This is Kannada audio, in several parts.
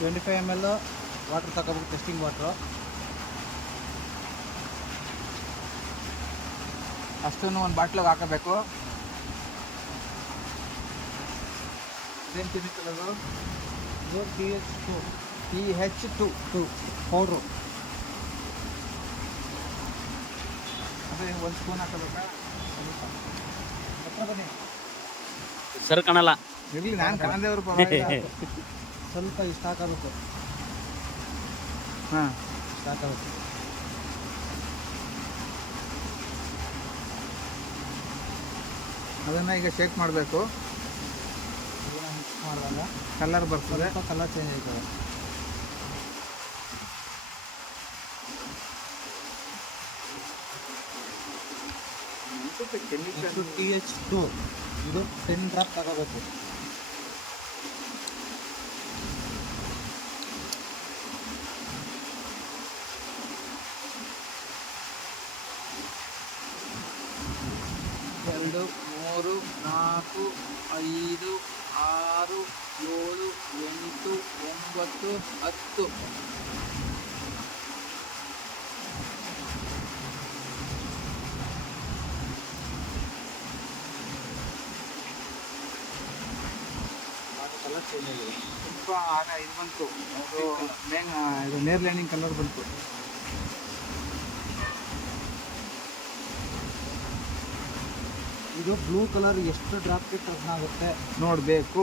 25 ml ವಾಟರ್ ತಗೋಬೇಕು, ಟೆಸ್ಟಿಂಗ್ ವಾಟ್ರು. ಅಷ್ಟನ್ನು ಒಂದು ಬಾಟ್ಲಿಗೆ ಹಾಕಬೇಕು. ಇದೇನು ಕೆಮಿಕಲ್ ಅದು? ಇದು PH2 ಪೌಡ್ರು. ಅದೇ ಒಂದು ಸ್ಪೂನ್ ಹಾಕಬೇಕಾ? ಹತ್ರ ಬನ್ನಿ, ಸರ್ ಕಾಣಲ್ಲ. ಇರಲಿ, ನಾನು ಕಾಂದೇವ್ರ ಪರವಾಗಿಲ್ಲ. ಸ್ವಲ್ಪ ಇಷ್ಟು ಹಾಕಬೇಕು. ಹಾಂ, ಇಷ್ಟು ಹಾಕಬೇಕು. ಅದನ್ನು ಈಗ ಶೇಕ್ ಮಾಡಬೇಕು. ಇದನ್ನು ಮಿಕ್ಸ್ ಮಾಡಿದಾಗ ಕಲರ್ ಬರ್ತದೆ. ಸ್ವಲ್ಪ ಕಲರ್ ಚೇಂಜ್ ಆಯ್ತದೆ. ಇದು TH2, ಇದು 10 ಡ್ರಾಪ್ ತಗೋಬೇಕು. ಎರಡು, ಮೂರು, ನಾಲ್ಕು, 5, 6, 7, 8, 9, 10. ಕಲರ್ ಚೇಂಜ್ ಆಗಿದೆ. ಸ್ವಲ್ಪ ಇದು ಬಂತು, ಇದು ನೇರ್ಲೆಣ್ಣಿನ ಕಲರ್ ಬಂತು. ಇದು ಬ್ಲೂ ಕಲರ್ ಎಷ್ಟು ಡ್ರಾಪ್ಗೆ ಟರ್ನ್ ಆಗುತ್ತೆ ನೋಡಬೇಕು.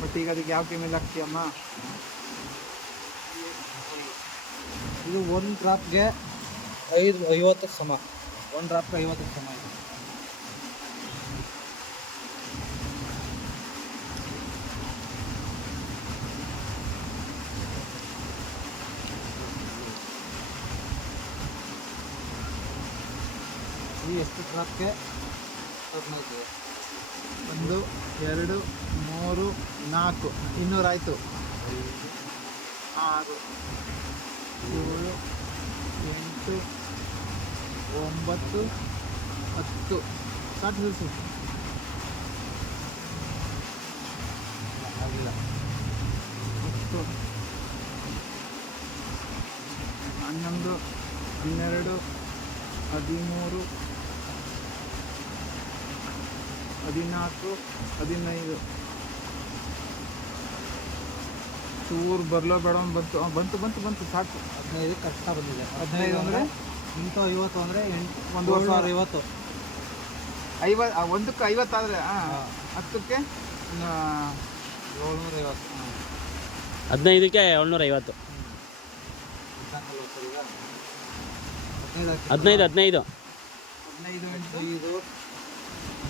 ಬಟ್ ಈಗ ಅದಕ್ಕೆ ಯಾವ ಕೆಮಿಕಲ್ ಹಾಕ್ತೀಯಮ್ಮ? ಇದು 1 ಡ್ರಾಪ್ಗೆ 50 ಸಮ. 1 ಡ್ರಾಪ್ಗೆ 50 ಸಮ ಇದೆ. ಇದು ಎಷ್ಟು ಡ್ರಾಪ್ಗೆ ಟರ್ನ್ ಆಯ್ತದೆ? 1, 2, 3, 4, 200 ಆಯಿತು. 6, 7, 8, 9, 10. ಸಾಕು ನಿಲ್ಲಿಸು. ಆಗಿಲ್ಲ. 10, 11, 12, 13, 14, 15. ಚೂರು ಬರಲೋ ಬೇಡ ಬಂತು. ಬಂತು ಸಾಕು. 15 ಕಷ್ಟ ಬಂದಿದೆ. 15 ಅಂದರೆ 850 ಅಂದರೆ 1,50,000. 750. ಒಂದಕ್ಕೆ 50 ಆದರೆ 10ಕ್ಕೆ 750. 15ಕ್ಕೆ 750. 15 15 15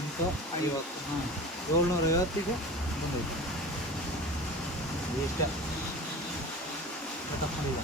ಇಂಟು 8 750ಗೆ ಬಂದೈತೆ. ಇಷ್ಟ ತಪ್ಪಿಲ್ಲ.